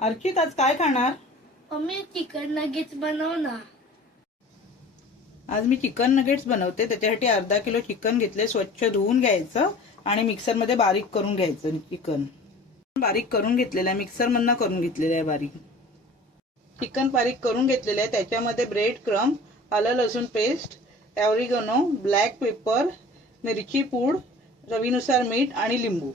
अर्चित आज काय खाणार? मम्मी चिकन नगेट्स बनव ना. आज मी चिकन नगेट्स बनवते. त्याच्यासाठी अर्धा किलो चिकन घेतले, स्वच्छ धुवून घ्यायचं आणि मिक्सर मध्ये बारीक करून घ्यायचं. चिकन बारीक करून घेतलेलं आहे, मिक्सर मधनं करून घेतलेलं आहे बारीक. चिकन बारीक करून घेतलेलं आहे. त्याच्यामध्ये ब्रेड क्रम्ब, आलं लसूण पेस्ट, ऑरिगॅनो, ब्लॅक पेपर, मिरची पूड, चवीनुसार मीठ आणि लिंबू.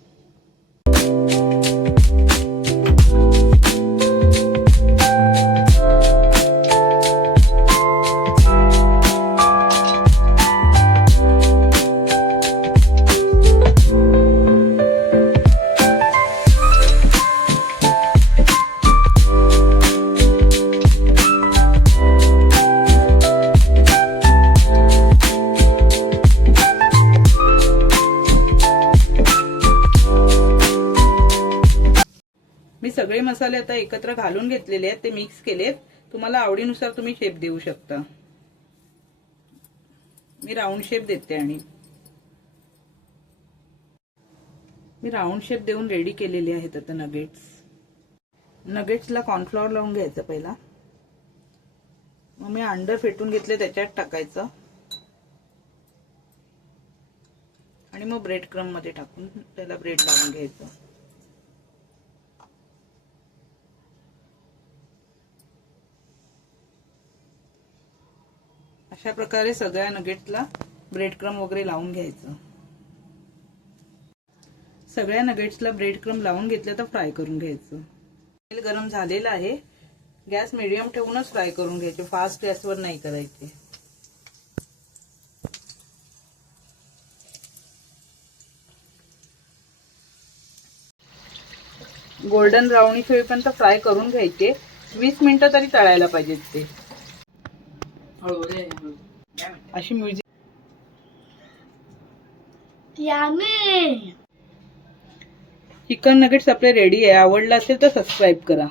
मी सगळे मसाले आता एकत्र घालून घेतलेले आहेत, ते मिक्स केलेत. तुम्हाला आवडीनुसार तुम्ही शेप देऊ शकता. मी राऊंड शेप देते आणि मी राऊंड शेप देऊन रेडी केलेले आहेत आता नगेट्स. नगेट्सला कॉर्नफ्लॉवर लावून घ्यायचं पहिला. मग मी अंड फेटून घेतले, त्याच्यात टाकायचं आणि मग ब्रेड क्रम्ब मध्ये टाकून त्याला ब्रेड लावून घ्यायचं. अशा प्रकारे सगळ्या नगेट्सला ब्रेड क्रम्ब वगैरे लावून घ्यायचं. सगळ्या नगेट्सला ब्रेड क्रम्ब लावून घेतलं तर फ्राय करून घ्यायचं. तेल गरम झालेलं आहे. गॅस मीडियम ठेवूनच फ्राय करून घ्यायचे, फास्ट गॅसवर नाही करायचे. गोल्डन ब्राउनी होईपर्यंत फ्राय करून घ्यायचे. 20 मिनिटं तरी तळायला पाहिजेत ते. अशी म्युझिक यामी चिकन नगेट्स आपले रेडी आहे. आवडला असेल तर सबस्क्राईब करा.